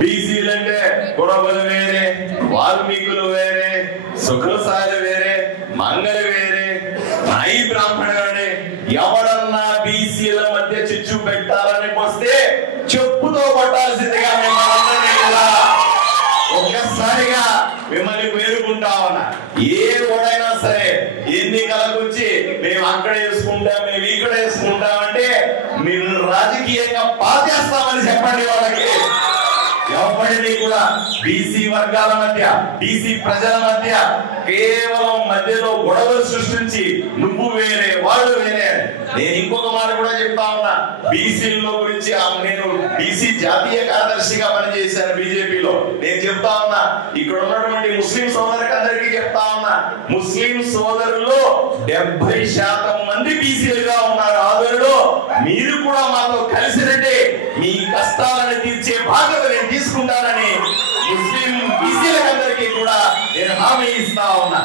బీసీలంటే కురబలు వేరే, వాల్మీకులు వేరే, సుఖసాలు వేరే, మంగళ వేరే, నాయి బ్రాహ్మణుడే. ఎవడన్నా బీసీల మధ్య చిచ్చు పెట్టాలని వస్తే చెప్పుతో కొట్టాల్సిందిగా మిమ్మల్ని కూడా ఒక్కసారిగా మిమ్మల్ని వేరుకుంటా ఉన్నా. ఏ ఓడైనా సరే ఎన్నికలకు వచ్చి మేము అక్కడ వేసుకుంటాం, మేము ఇక్కడ వేసుకుంటామంటే మీరు రాజకీయంగా పాతేస్తామని చెప్పండి వాళ్ళకి. ఎవరిని కూడా బీసీ వర్గాల మధ్య, బీసీ ప్రజల మధ్య కేవలం మధ్యలో గొడవలు సృష్టించి నువ్వు వేరే వాళ్ళు వేరే. నేను ఇంకొక మాట కూడా చెప్తా ఉన్నా, బీసీల గురించి. నేను బీసీ జాతీయ కార్యదర్శిగా పనిచేశాను బీజేపీలో. నేను చెప్తా ఉన్నా, ఇక్కడ ఉన్నటువంటి ముస్లిం సోదరులకు అందరికీ చెప్తా ఉన్నా, ముస్లిం సోదరులు 70% మంది బీసీలుగా ఉన్నారు. ఆదరులో మీరు కూడా మాతో కలిసినట్టే మీ కష్టాలను తీర్చే బాధ్యత నేను తీసుకుంటానని ముస్లిం బీసీలందరికీ కూడా నేను హామీ ఇస్తా ఉన్నా.